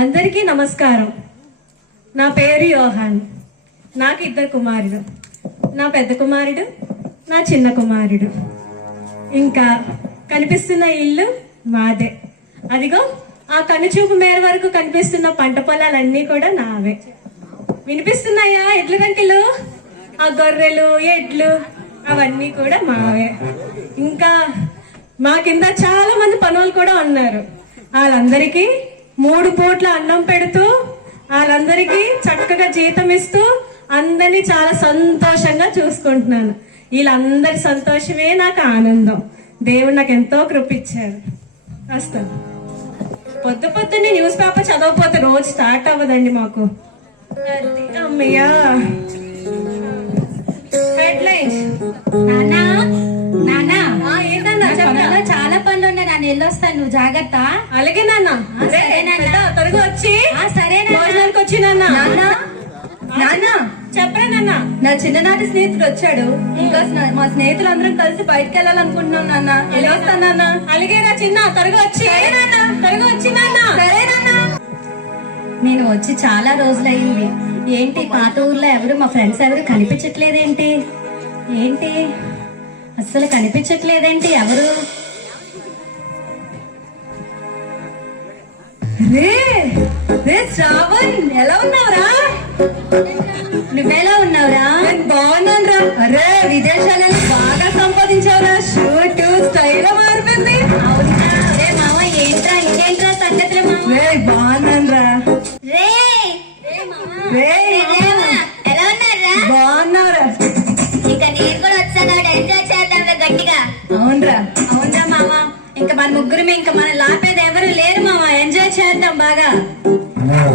అందరికీ నమస్కారం. నా పేరు యోహాన్. నాకు 2 కుమారుడు. నా పెద్ద కుమారుడు, నా చిన్న కుమారుడు. ఇంకా కనిపిస్తున్న ఇల్లు మాదే. అదిగో ఆ కనుచూపు మేర వరకు కనిపిస్తున్న పంట పొలాలన్నీ కూడా నావే. వినిపిస్తున్నాయా ఎడ్ల గంటలు? ఆ గొర్రెలు, ఎడ్లు అవన్నీ కూడా మావే. ఇంకా మా కింద చాలా మంది పనులు కూడా ఉన్నారు. వాళ్ళందరికీ 3 పూట్ల అన్నం పెడుతూ, వాళ్ళందరికీ చక్కగా జీతం ఇస్తూ అందరినీ చాలా సంతోషంగా చూసుకుంటున్నాను. వీళ్ళందరి సంతోషమే నాకు ఆనందం. దేవుడు నాకు ఎంతో కృప ఇచ్చారు. వస్తాను. పొద్దున్నే న్యూస్ పేపర్ చదవకపోతే రోజు స్టార్ట్ అవ్వదండి మాకు. అమ్మయ్యా, హెడ్లైన్స్. చాలా పనులు ఉన్నాయి నాన్న, వెళ్ళొస్తాను, నువ్వు జాగ్రత్త. అలాగే నాన్న. త్వరగా వచ్చి భోజనానికి వచ్చి నాన్న. నాన్న చెప్పరా నాన్న? నా చిన్ననాటి స్నేహితుడు వచ్చాడు. ఇంకా మా స్నేహితులు అందరం కలిసి బయటకు వెళ్ళాలనుకుంటున్నాం నాన్న. వెళ్ళొస్తాను నాన్న. అలాగేరా చిన్న, త్వరగా వచ్చి. త్వరగా వచ్చి నాన్న. సరే నాన్న. నేను వచ్చి చాలా రోజులైంది. ఏంటి పాత ఊర్లో ఎవరు మా ఫ్రెండ్స్ ఎవరు కనిపించట్లేదేంటి? ఏంటి అస్సలు కనిపించట్లేదేంటి ఎవరు? శ్రావణ్, ఎలా ఉన్నావురా? నువ్వెలా ఉన్నావురా? బాగున్నాను రా. అరే, విదేశాలను బాగా సంపాదించావురా. షూట్ స్టైల్ మారిపోయింది. అవునా? అరే మామ, ఏంట్రా ఇంకేంట్రా సంగతులు? మామ బాగున్నాను రా. ఎలా ఉన్నారా? బాగున్నావురా. ఇంకా నేను కూడా వచ్చాను, ఎంజాయ్ చేద్దాం గట్టిగా. అవునరా మామ. ఇంకా మన ముగ్గురు, ఇంకా మన లాపేది ఎవరు లేరు మామ. ఎంజాయ్ చేద్దాం బాగా.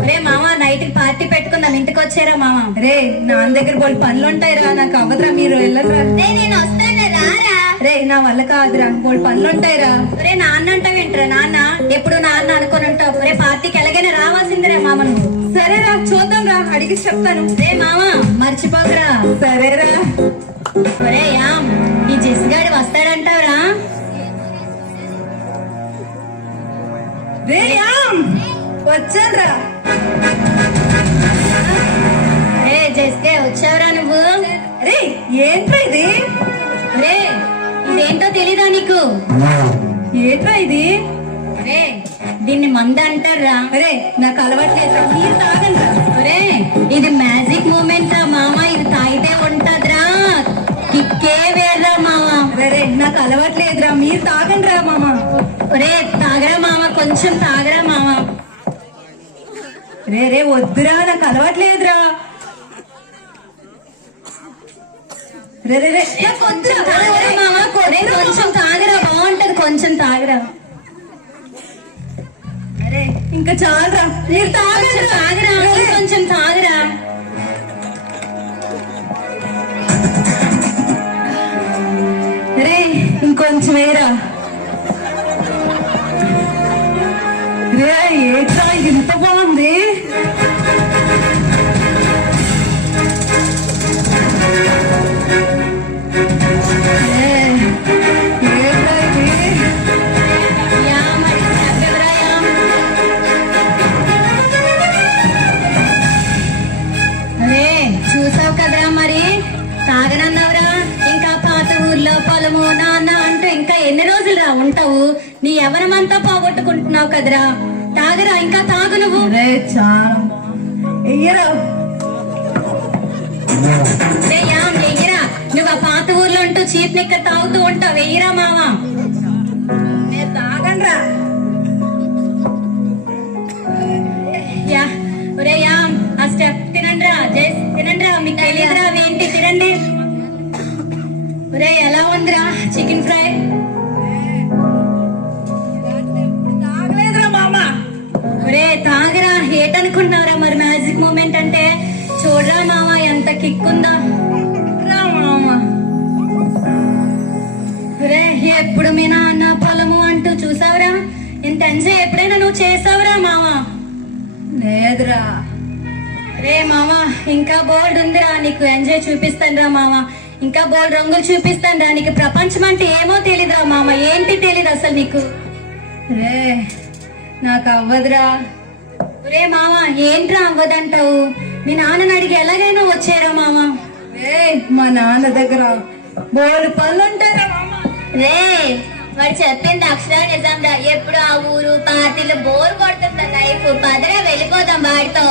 రే మామ, నైట్ పార్టీ పెట్టుకుందాం. ఇంటికి వచ్చారా మామ? రే, నాన్న దగ్గర బోల్ పనులు ఉంటాయిరా, నాకు అవ్వదురా. మీరు వెళ్ళరా. నేను వస్తాను, రారా. రే, నా వల్ల కాదురా, బోల్ పనులు ఉంటాయిరా. రే, నాన్న అంటావేంట్రా? నాన్న ఎప్పుడు నాన్న అనుకుని ఉంటావు. రే, పార్టీకి ఎలాగైనా రావాల్సిందిరా మామ నువ్వు. సరేరా, చూద్దాం రా, అడిగి చెప్తాను. రే మామ, మర్చిపోకరా. సరేరా. ఒరే యామ్, ఈ జెస్గాడు వస్తాడంటావురా? వచ్చాన్రా. రే జెస్కే, వచ్చావురా నువ్వు? రే, ఏంట్రా ఇది? రే, ఇదేంటో తెలీదా నీకు? ఏంట్రా ఇది? రే, దీన్ని మంద అంటారా? రే, నాకు అలవాట్లేదురా, మీరు తాగండి. రే, ఇది మ్యాజిక్ మూమెంట్ రా మామ. ఇది తాగితే ఉంటదిరా, కిక్కే వేర్రా మామ. రే, నాకు అలవాట్లేదురా, మీరు తాగండి రా మామ. రే, తాగరా మామ, కొంచెం తాగరా మామ. రే, వద్దురా, నాకు అలవాట్లేదురా. రే, కొంచెం తాగరా మామ. కొంచెం తాగరా, బాగుంటది. కొంచెం తాగరా. అరే, ఇంకా చాలరా, మీరు తాగండి. తాగరా, కొంచెం తాగరా. రే, ఇంకొంచెం వేరా. రే, ఏంట్రా ఇంత బాగుంది? చూసావు కదరా, మరి తాగనన్నావురా. ఇంకా పాత ఊర్లో పొలము నాన్న అంటూ ఇంకా ఎన్ని రోజులు రా ఉంటావు? నీ ఎవరమంతా పోగొట్టుకుంటున్నావు కదరా. తాగరా, ఇంకా తాగు నువ్వు. రే, చాలా ఎయ్యరా. వెయ్యరా. నువ్వు ఆ పాత ఊర్లో ఉంటూ చీప్ నిక్క తాగుతూ ఉంటావు. వెయ్యరా మామ. నేను తాగండ్రా. ఒరే యామ్, ఆ స్టెప్ తినండి రా. తినండి రా, మీకు తెలియదురా ఏంటి, తినండి. ఒరే, ఎలా ఉందిరా చికెన్ ఫ్రై? తాగలేదురా మామ. ఒరే, తాగరా. ఏటనుకున్నావురా మరి మ్యాజిక్ మూమెంట్ అంటే? చూడరా మామ, ఎంత కిక్ ఉందా రా మామ. ఒరే, ఎప్పుడు మీ నాన్న పొలము అంటూ చూసావురా? ఇంత ఎంజాయ్ ఎప్పుడైనా నువ్వు చేసావురా మామ? లేదురా. రే మామ, ఇంకా బోల్డ్ ఉందిరా, నీకు ఎంజాయ్ చూపిస్తాను రా మామ. ఇంకా బోల్డ్ రంగులు చూపిస్తాను రా. నీకు ప్రపంచం అంటే ఏమో తెలీదురా మామ. ఏంటి తెలీదు అసలు నీకు? రే, నాకు అవ్వదురా. ఒరే మామ ఏంట్రా అవ్వదంటావు? మీ నాన్నని అడిగి ఎలాగైనా వచ్చారా మామ? మా నాన్న దగ్గర బోలు పనులు ఉంటారా మామ? రే వాడు చెప్పింది అక్షరాలు నిజంరా. ఎప్పుడు ఆ ఊరు పార్టీలు బోర్ కొడుతుంది లైఫ్. పదరా వెళ్ళిపోదాం వాడితో.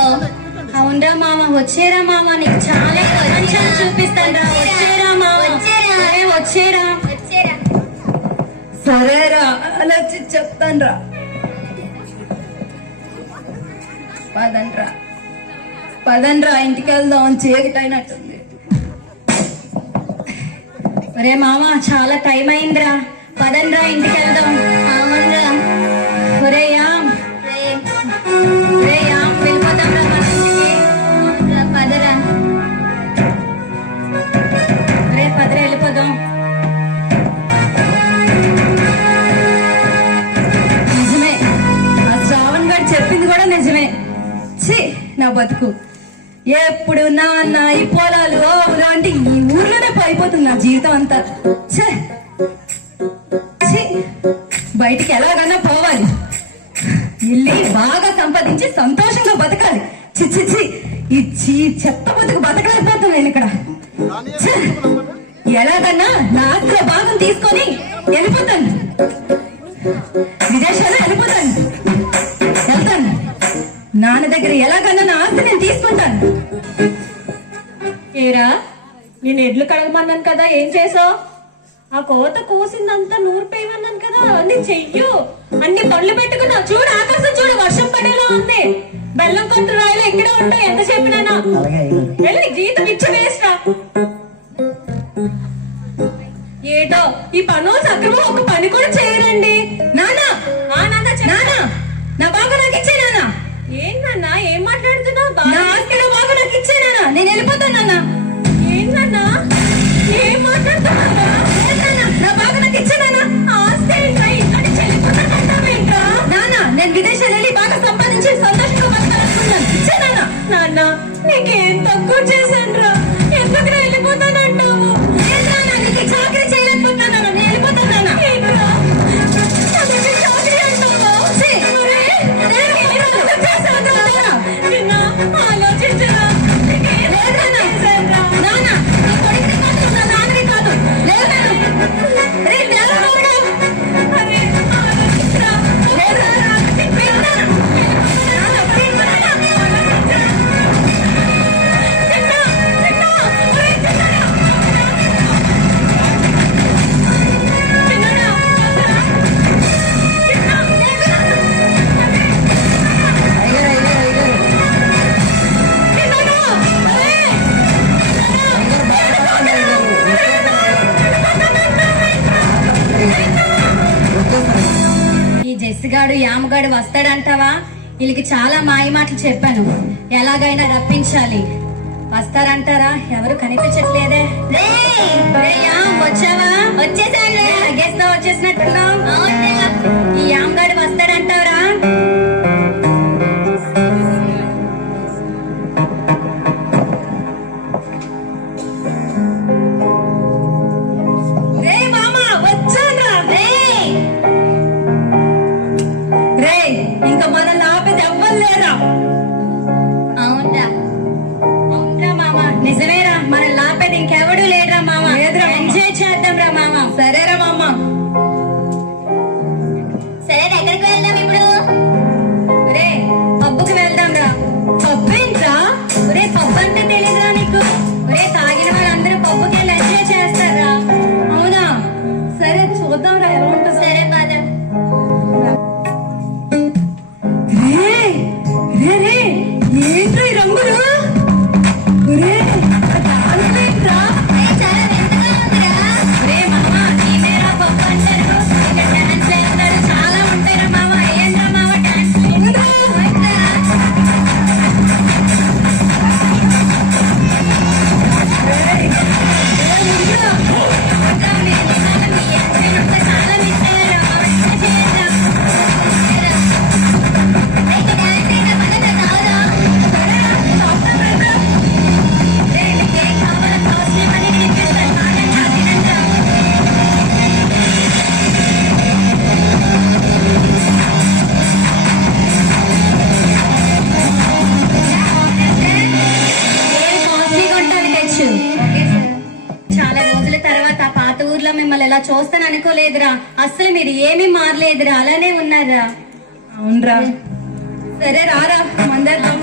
అవునరా మామ, వచ్చేరా మామ, నీకు చాలా ప్రపంచాలు చూపిస్తాను రా. వచ్చేరా మామ, వచ్చేరా వచ్చేరా. సరేరా ఆలోచి చెప్తాను రా. పదండ్రా ఇంటికి వెళ్దాం, చీకటైనట్టుంది. ఒరే మామ చాలా టైం అయిందిరా, పదండ్రా ఇంటికి వెళ్దాం. అవునరా. ఒరే యామ్, ఒరే యామ్, వెళ్ళిపోదాం రా మన ఇంటికి. అవునురా, పదరా. ఒరే పదరా వెళ్ళిపోదాం. నిజమే, ఆ శ్రావణ్ గారు చెప్పింది కూడా నిజమే. ఛీ నా బతుకు, ఎప్పుడు నాన్న ఈ పొలాలు ఆవులు అంటే ఈ ఊర్లోనే పడిపోతుంది నా జీవితం అంతా. ఛే ఛీ, బయటికి ఎలాగన్నా పోవాలి, వెళ్ళి బాగా సంపాదించి సంతోషంగా బతకాలి. చిచ్చి చి ఈ చెత్త బతుకు బతకలేకపోతున్నాను నేను ఇక్కడ. ఛే, ఎలాగన్నా నా ఆస్తిలో భాగం తీసుకొని వెళ్ళిపోతాను, విదేశాలు వెళ్ళిపోతాను, వెళ్తాను. నాన్న దగ్గర ఎలాగన్నా నా ఆస్తి నేను తీసుకుంటాను. ఏరా, నేను ఎడ్లు కడగమన్నాను కదా, ఏం చేసావు? ఆ కోత కోసిందంతా నూరిపోయమన్నాను కదా, అన్ని చెయ్యు. అన్ని పళ్ళు పెట్టుకున్నా. చూడు, ఆకాశం చూడు, వర్షం పడేలా ఉంది. బెల్లం కొట్టు రాయలు ఎక్కడ ఉంటాయి, ఎంత చెప్పినానా? వెళ్ళి జీతం ఇచ్చి వేస్తా. ఏటో ఈ పను సక్రమం ఒక పని కూడా చేయరండి. నానా నానా, నా బాగా నాకు ఇచ్చే నానా. ఏంటన్నా, ఏం మాట్లాడుతున్నావు? నా ఆస్తిలో బాగా నాకు ఇచ్చే నానా, నేను వెళ్ళిపోతాను నాన్న. ఏంటన్నా, ఏం మాట్లాడుతున్నావా? నా బాగా నాకు ఇచ్చే నానా. ఆస్తి ఏంట్రా, ఇక్కడి చెల్లిపోతానంటావేంట్రా? నానా, నేను విదేశాలు వెళ్ళి బాగా సంపాదించి సంతోషంగా బతకాలనుకున్నాను. ఇచ్చే నానా. నాన్న, నీకేం తక్కువ చేశానురా, ఎందుకు వెళ్ళిపోతానంటావు? నీకు చాకరీ చేయలేకపోతున్నాను నాన్న, నేను వెళ్ళిపోతాను నాన్న. ఏంట్రా, అదొక చాకరీ అంటావా? నిన్న ఆలోచించరా, నీకేం చేశానురా? నాన్న, నీ కొడుకుని కాదు, నా నాన్నని కాదు. లేదు నాన్న. రే, లేదు నాన్న. అరే, ఆలోచించరా. లేదు నాన్న. లేదు నాన్న. ఈ జెస్సిగాడు యామగాడు వస్తాడంటావా? వీళ్ళకి చాలా మాయ మాటలు చెప్పాను, ఎలాగైనా రప్పించాలి. వస్తారంటారా? ఎవరు కనిపించట్లేదే. వచ్చావా? వచ్చేసాను. గెస్తా వచ్చేసినట్టున్నావు. ఈ యామగాడు వస్తాడంటావరా? రే మామ, వచ్చానా? రే, ఇంకా మనల్ని ఆపేది ఎవ్వరు లేరా? అవునరా, అవునరా మామ, నిజమేరా. మన లాపేది ఇంకెవడూ లేదురా మామ. లేదురా మామ. ఎంజాయ్ చేద్దాం రా మామ. సరేరా మామ. సరే, ఎక్కడికి వెళ్దాం ఇప్పుడు? రే, పబ్బుకి వెళ్దాం రా. పబ్బేంట్రా? ఒరే, పబ్బు అంటే తెలీదురా నీకు? ఒరే, తాగిన వాళ్ళందరూ పబ్బుకి వెళ్ళి ఎంజాయ్ చేస్తారా? అవునా? సరే, చూద్దాం రా ఎలా ఉంటుందో. సరే పద. రే రే రే, ఏంట్రా ఈ రంగులు? రే, దానిలేంట్రా? చాలా వింతగా ఉందిరా. ఒరే మామ, ఈమె మిమ్మల్ని ఇలా చూస్తాను అనుకోలేదురా. అస్సలు మీరు ఏమీ మారలేదురా, అలానే ఉన్నారా. అవునరా. సరే రారా మందరం.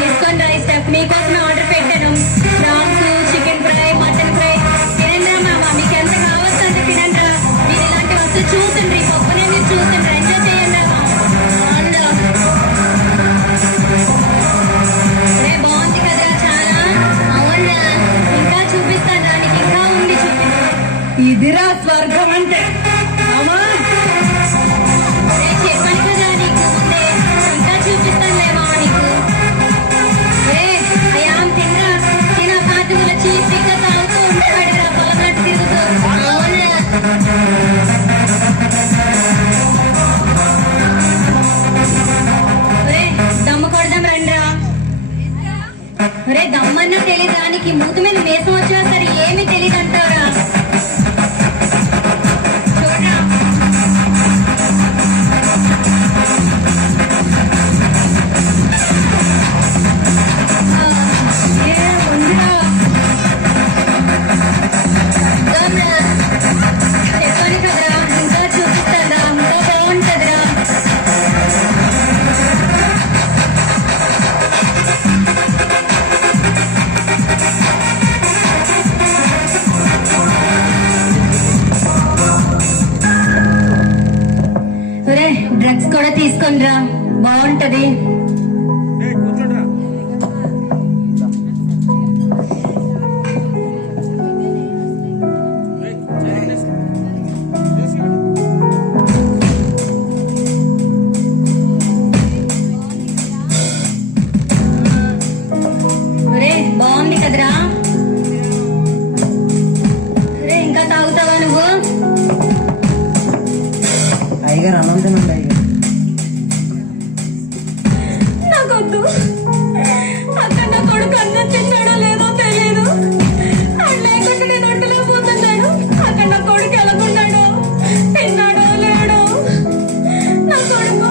తీసుకోండి రా, ఈ స్టెప్ మీకోసం ఆర్డర్ పెట్టాను. Prawns, chicken fry, mutton fry తినండి రా మామ. మీకు ఎంత కావాల్సి అంత తినండి రా. మీరు ఇలాంటి వస్తువులు చూసిండ్రి, పప్పునే మీరు చూసిండ్రి, ఎంజాయ్ చేయండి రా. బాగుంది కదరా చాలా. అవునరా, ఇంకా చూపిస్తాను రా, నీకు ఇంకా ఉంది చూపిస్తాను. ఇదిరా స్వర్గం అంటే. అమ్మా చెప్పాను కదా నీకు ముందే, ఇంకా చూపిస్తానులే మామ నీకు. అయాం తినరా, తిన పాతుల చీపిక తాగుతూ ఉంటాడురా, పొలంలో తిరుగుతూ. దమ్ము కొడదాం రండిరా. దమ్మన్నా తెలీదా నీకు? మూతి మీద మేసం వచ్చినా సరే ఏమీ తెలీదు అంటావురా. చూడరా, చెప్పాను కదరా, ఇంకా చూపిస్తారా, ఇంకా బాగుంటదిరా. డ్రగ్స్ కూడా తీసుకొనిరా, బాగుంటది. బాగుంది కదరా. ఇంకా తాగుతావా నువ్వు? టైగర్ అన్నం తినండి టైగర్. నాకొద్దు. అక్కడ నా కొడుకు అన్నం తిన్నాడో లేదో తెలియదు. అది లేకుండా నేను ఉండలేకపోతున్నాను. అక్కడ నా కొడుకు ఎలాగున్నాడో, తిన్నాడో లేడో. నా కొడుకు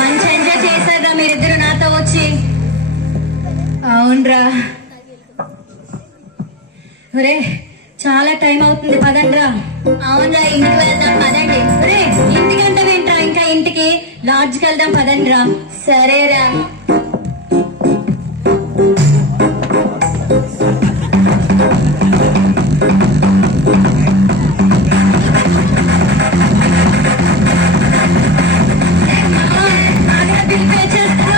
మంచి ఎంజాయ్ చేశారా మీరిద్దరు నాతో వచ్చి. అవునరా. చాలా టైం అవుతుంది, పదండ్రా. అవునరా, ఇంటికి వెళ్దాం పదండి. ఇంటికి అంటే ఏంట్రా, ఇంకా ఇంటికి లాడ్జ్కి వెళ్దాం పదండ్రా. సరేరా. బిల్ పే చేస్తా.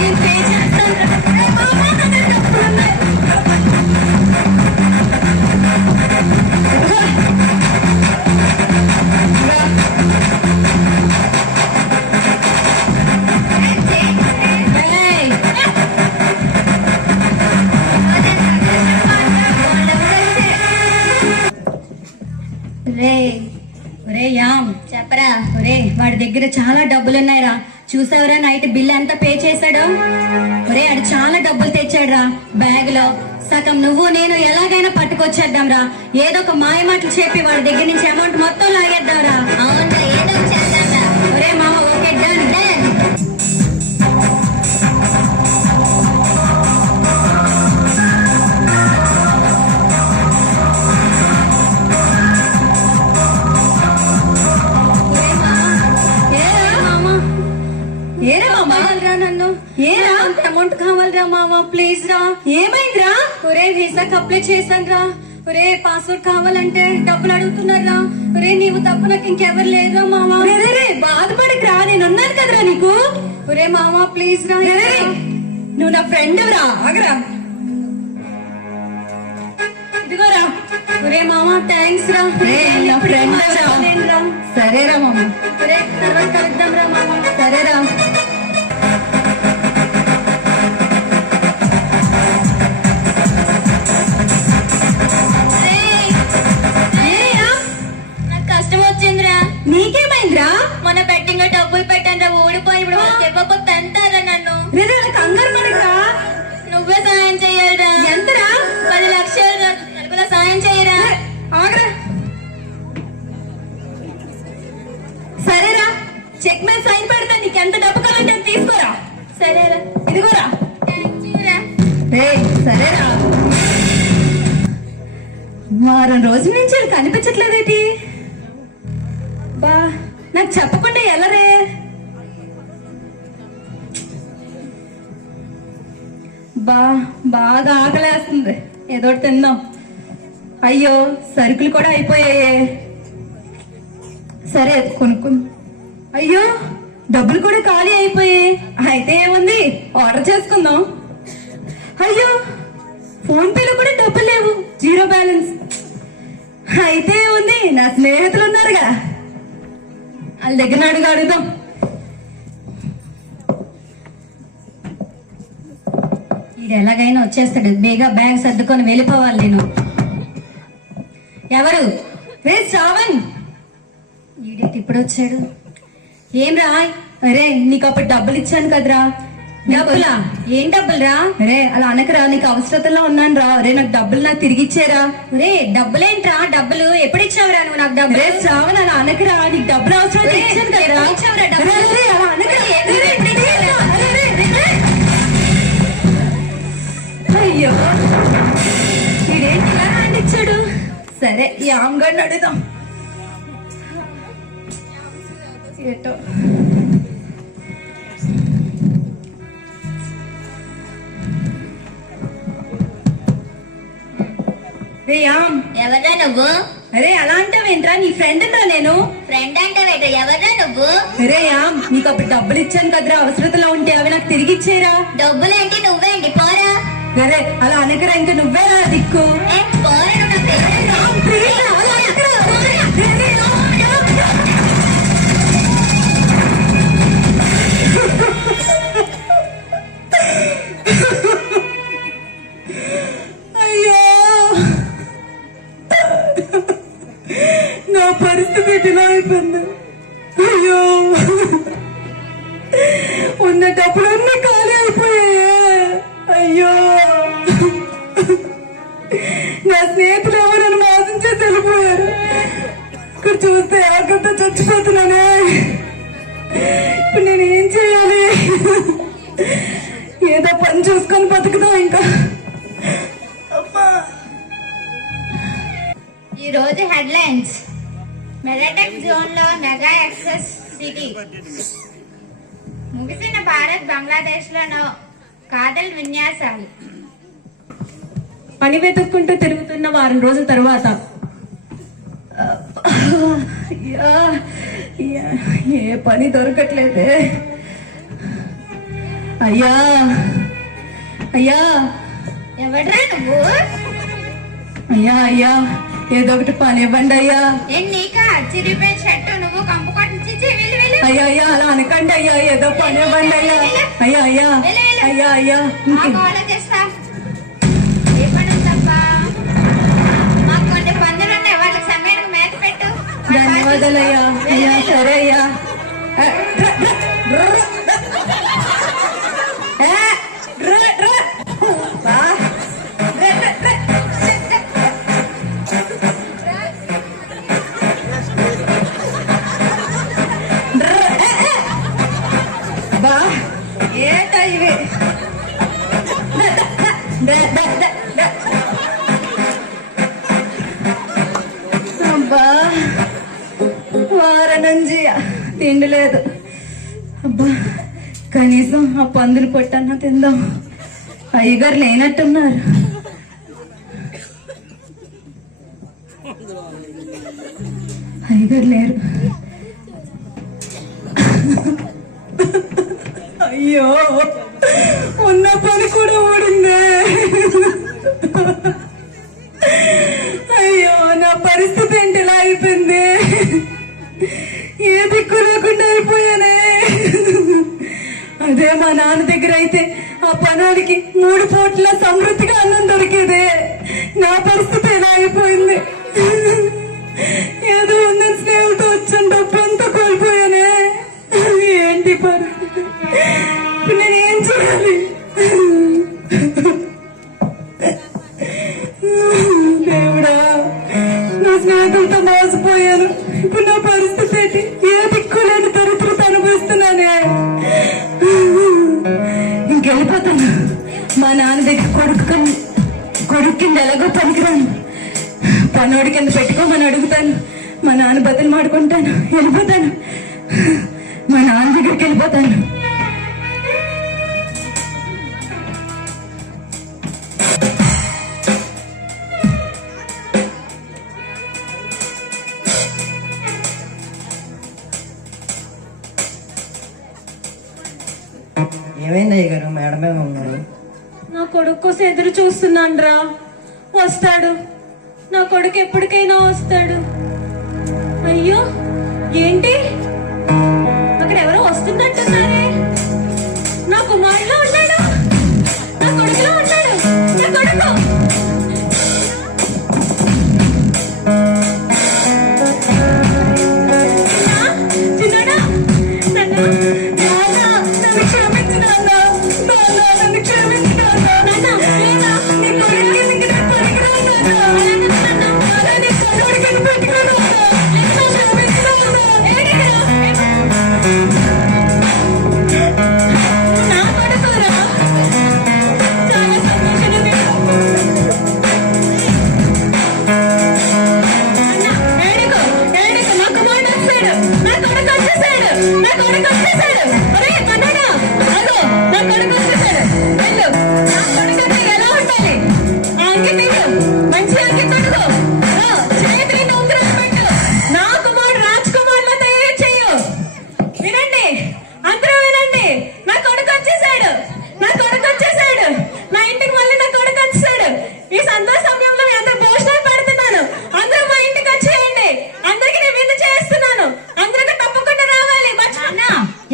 నేను పే చేస్తాను. చెప్పరా. వాడి దగ్గర చాలా డబ్బులున్నాయిరా. చూసావురా నైట్ బిల్ ఎంత పే చేశాడో. ఆడు చాలా డబ్బులు తెచ్చాడురా బ్యాగ్ లో. సగం నువ్వు నేను ఎలాగైనా పట్టుకొచ్చేద్దాం రా. ఏదో ఒక మాయ మాటలు చెప్పి వాడి దగ్గర నుంచి అమౌంట్ మొత్తం లాగేద్దాం రా. అవునా, ఏదో చేద్దాం. మామ ఓకే, డన్ డన్. నన్ను ఏరా అమౌంట్ కావాలరా మామ, ప్లీజ్ రా. ఏమైందిరా? వీసాకి అప్లై చేశాను రా. పాస్పోర్ట్ కావాలంటే డబ్బులు అడుగుతున్నారా. నీవు తప్పు నాకు ఇంకెవరు లేదురా మామ. బాధపడకు రా, నేనున్నాను కదరా నీకు. మామ ప్లీజ్ రా. నువ్వు నా ఫ్రెండ్ రా. ఆగరా, ఇదిగోరా ఒరే మామ థ్యాంక్స్ రా. నా ఫ్రెండ్ రా. సరేరా మామ. ఒరే తర్వాత కలుద్దాం రా మామ. సరేరా. నాకు కష్టం వచ్చిందిరా. నీకేమైందిరా? మన బెట్టింగ్ డబ్బులు పెట్టాను ఓడిపోయి ఇప్పుడు వాళ్ళకి ఇవ్వకపోతే తంతారా నన్ను. నేను అలా కంగారు పడకరా. నువ్వే సాయం చెయ్యాలిరా. ఎంతరా? 10 లక్షలు నలుగుల సాయం చేయరా. ఆగరా. సరేరా, చెక్ మీద సైన్ పెడతా. నీకు ఎంత డబ్బు కావాలంటే అది తీసుకోరా. సరేరా. ఇదిగోరా. థ్యాంక్ యూ రా. సరేరా. వారం రోజుల నుంచి అది కనిపించట్లేదేటి? బా, నాకు చెప్పకుండా ఎలారే? బాగా ఆకలేస్తుంది, ఏదో ఒకటి తిందాం. అయ్యో, సరుకులు కూడా అయిపోయాయే. సరే కొనుక్కు. అయ్యో, డబ్బులు కూడా ఖాళీ అయిపోయాయి. అయితే ఏముంది, ఆర్డర్ చేసుకుందాం. అయ్యో, ఫోన్ పేలో కూడా డబ్బులు లేవు, 0 బ్యాలెన్స్. అయితే ఉంది, నా స్నేహితులు ఉన్నారుగా, వాళ్ళ దగ్గర అడుగుదాం. ఇది ఎలాగైనా వచ్చేస్తాడు. బేగా బ్యాగ్ సర్దుకొని వెళ్ళిపోవాలి నేను. ఎవరు? రే శ్రావణ్. ఈడేటి ఇప్పుడు వచ్చాడు. ఏం రా? అరే, నీకు అప్పుడు డబ్బులు ఇచ్చాను కదరా. డబ్బులా? ఏం డబ్బులురా? అరే, అలా అనకరా, నీకు అవసరతలో ఉన్నాను రా. అరే, నాకు డబ్బులు నాకు తిరిగి ఇచ్చేరా. రే డబ్బులేంట్రా? డబ్బులు ఎప్పుడు ఇచ్చావురా నువ్వు నాకు డబ్బులు? రే శ్రావణ్, అలా అనకరా, నీకు డబ్బులు అవసరం రే, ఇచ్చాను కదరా. ఎప్పుడు ఇచ్చావురా డబ్బులు? అరే, అరే, అలా అనకరా. ఎప్పుడు ఇచ్చావురా? అరే, రే, రే, రే. అయ్యో, ఇదేంటి ఇలా హ్యాండ్ ఇచ్చాడు? సరే, ఈ ఆమ్గడ్ని అడుగుదాం. ఏటో. రే యామ్. ఎవరా నువ్వు? అరే, అలా అంటావేంట్రా? నీ ఫ్రెండ్ రా నేను. ఫ్రెండ్ అంటే ఎవరా నువ్వు? అరే యామ్, నీకు అప్పుడు డబ్బులు ఇచ్చాను కదరా, అవసరతలో ఉంటే అవి నాకు తిరిగి ఇచ్చేరా. డబ్బులేంటి? నువ్వేంటి? పోరా. అరే, అలా అనకరా, ఇంకా నువ్వేరా దిక్కు. ఏ, పోరా నువ్వు. నా పేరు రామ్, ప్లీజ్ రా, అలా అనకరా. రే, రే, రామ్, యామ్. అయ్యో, నా పరిస్థితి ఇలా అయిపోయింది. అయ్యో, ఉన్న డబ్బులన్నీ ఖాళీ అయిపోయాయే. అయ్యో, నా స్నేహితులు ఎవరైనా మోసం చేసి వెళ్ళిపోయారు. ఇక్కడ చూస్తే ఆకలితో చచ్చిపోతున్నానే. ఇప్పుడు నేను ఏం చేయాలి? ఏదో పని చూసుకొని బతుకుదాం ఇంకా. ఈ రోజు హెడ్లైన్స్. మెదటెక్ జోన్ లో మెగా ఎక్సెస్ సిటీ. ముగిసిన భారత్ బంగ్లాదేశ్ లో కాదల్ విన్యాసాలు. పని వెతుక్కుంటూ తిరుగుతున్న వారం రోజుల తర్వాత అయ్యా, ఏ పని దొరకట్లేదే. అయ్యా, అయ్యా, ఎవడ్రా నువ్వు? అయ్యా, అయ్యా, ఏదో ఒకటి పని ఇవ్వండి అయ్యా. ఏం నీకా? చిరిగిపోయిన షర్టు నువ్వు కంపు కొట్టించి వెళ్ళి వెళ్ళి. అయ్యా, అయ్యా, అలా అనకండి అయ్యా, ఏదో పని ఇవ్వండి అయ్యా. అయ్యా, అయ్యా, అయ్యా, అయ్యా, మాకు ఆలోచిస్తా. ఏ పని ఉందబ్బా? మాకు కొన్ని పందులు ఉన్నాయి, వాళ్ళకి సమయానికి మేత పెట్టు. ధన్యవాదాలు అయ్యా. అయ్యా, సరే అయ్యా. బా, ఏంట ఇవి? అబ్బా, వారం నుంచి తిండి లేదు. అబ్బా, కనీసం ఆ పందులు పొట్టన్నా తిందాం. అయ్యగారు లేనట్టున్నారు. అయ్యగారు లేరు. అయ్యో, ఉన్న పని కూడా ఊడిందే. అయ్యో, పరిస్థితి ఏంటి ఇలా అయిపోయింది? ఏ దిక్కు లేకుండా అయిపోయానే. అదే మా నాన్న దగ్గర అయితే ఆ పనానికి 3 పూట్ల సమృద్ధిగా అన్నం దొరికేదే. నా పరిస్థితి ఎలా అయిపోయింది? ఏదో ఉందని స్నేహితులతో వచ్చిన డబ్బు అంతా కోల్పోయానే. ఏంటి పరిస్థితి? ఇప్పుడు నేను ఏం చేయాలి? దేవుడా, నా స్నేహితులతో మోసపోయాను. ఇప్పుడు నా పరిస్థితి ఏంటి? ఏ దిక్కు లేని దరిద్రత అనుభవిస్తున్నానే. ఇంకెళ్ళిపోతాను. మా నాన్న దగ్గర కొడుకు కింద ఎలాగో పనికిరాను. పనోడి కింద పెట్టుకోమని అడుగుతాను. మా నాన్న బదులు మాడుకుంటాను. వెళ్ళిపోతాను. మా నాన్న దగ్గరికి వెళ్ళిపోతాను. ఏమైంది అయ్యగారు? మేడం మీద ఉన్నారు. నా కొడుకు కోసం ఎదురు చూస్తున్నాను రా. వస్తాడు, నా కొడుకు ఎప్పటికైనా వస్తాడు. అయ్యో ఏంటి, అక్కడ ఎవరో వస్తున్నట్టున్నారే. నా కుమారులో ఉన్నాడు, నా కొడుకులో ఉన్నాడు. నా కొడుకు చిన్నాడా, నన్ను క్షమించు నాన్న. నన్ను క్షమించు నాన్న. నీ కొడుకు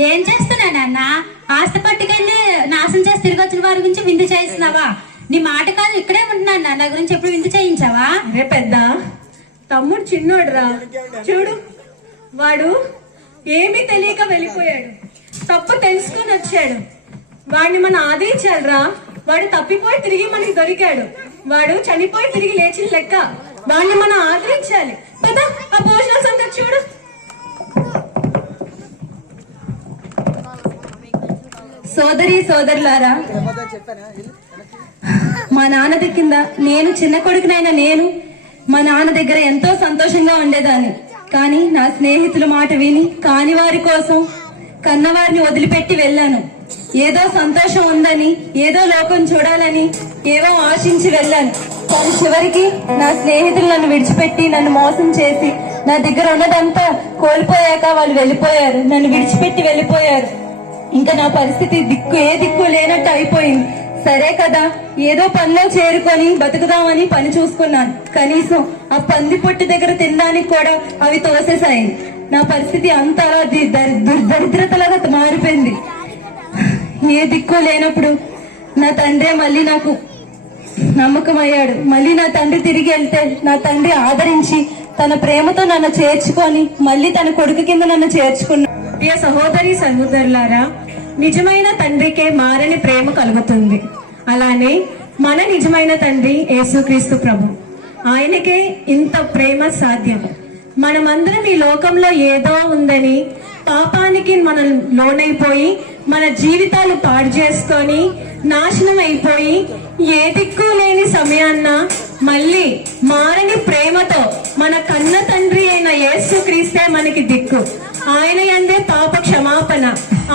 ఏం చేస్తున్నానన్నా? ఆస్తి పట్టుకెళ్ళి నాశనం చేసి తిరిగి వచ్చిన వారి గురించి విందు చేయిస్తున్నావా? నీ మాట కాదు, ఇక్కడే ఉంటున్నాను. నా గురించి ఎప్పుడు విందు చేయించావా? అరే పెద్ద తమ్ముడు చిన్నోడు రా. చూడు, వాడు ఏమీ తెలియక వెళ్ళిపోయాడు. తప్పు తెలుసుకొని వచ్చాడు. వాడిని మనం ఆదరించాలిరా. వాడు తప్పిపోయి తిరిగి మనకి దొరికాడు. వాడు చనిపోయి తిరిగి లేచిన లెక్క. వాడిని మనం ఆదరించాలి. పెద్ద ఆ భోజనాల సంగతి చూడు. సోదరి సోదరులారా, మా నాన్న కింద నేను చిన్న కొడుకునైనా నేను మా నాన్న దగ్గర ఎంతో సంతోషంగా ఉండేదాన్ని. కానీ నా స్నేహితుల మాట విని కాని వారి కోసం కన్నవారిని వదిలిపెట్టి వెళ్ళాను. ఏదో సంతోషం ఉందని, ఏదో లోకం చూడాలని ఏవో ఆశించి వెళ్ళాను. కానీ చివరికి నా స్నేహితులు నన్ను విడిచిపెట్టి నన్ను మోసం చేసి నా దగ్గర ఉన్నదంతా కోల్పోయాక వాళ్ళు వెళ్ళిపోయారు. నన్ను విడిచిపెట్టి వెళ్ళిపోయారు. ఇంకా నా పరిస్థితి ఏ దిక్కు లేనట్టు అయిపోయింది. సరే కదా, ఏదో పనిలో చేరుకొని బతుకుదామని పని చూసుకున్నాను. కనీసం ఆ పంది పొట్టు దగ్గర తినడానికి కూడా అవి తోసేసాయి. నా పరిస్థితి అంతా అలా దరిద్రతలాగా మారిపోయింది. ఏ దిక్కు లేనప్పుడు నా తండ్రే మళ్ళీ నాకు నమ్మకం అయ్యాడు. మళ్ళీ నా తండ్రి తిరిగి వెళ్తే నా తండ్రి ఆదరించి తన ప్రేమతో నన్ను చేర్చుకొని మళ్ళీ తన కొడుకు కింద నన్ను చేర్చుకున్నాడు. ప్రియ సహోదరి సహోదరులారా, నిజమైన తండ్రికే మారని ప్రేమ కలుగుతుంది. అలానే మన నిజమైన తండ్రి యేసుక్రీస్తు ప్రభు. ఆయనకే ఇంత ప్రేమ సాధ్యం. మనమందరం ఈ లోకంలో ఏదో ఉందని పాపానికి మనం లోనైపోయి మన జీవితాలు పాడు చేసుకొని నాశనం అయిపోయి ఏ దిక్కు లేని సమయాన్న మళ్ళీ మారని ప్రేమతో మన కన్న తండ్రి అయిన యేసుక్రీస్తే మనకి దిక్కు. ఆయన యందే పాప క్షమాపణ.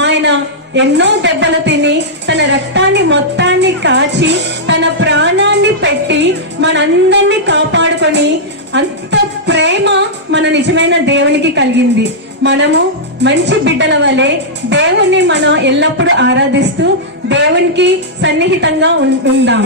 ఆయన ఎన్నో దెబ్బలు తిని తన రక్తాన్ని మొత్తాన్ని కాచి తన ప్రాణాన్ని పెట్టి మనందరినీ కాపాడుకొని అంత ప్రేమ మన నిజమైన దేవునికి కలిగింది. మనము మంచి బిడ్డల వలె దేవుణ్ణి మనం ఎల్లప్పుడూ ఆరాధిస్తూ దేవునికి సన్నిహితంగా ఉందాం.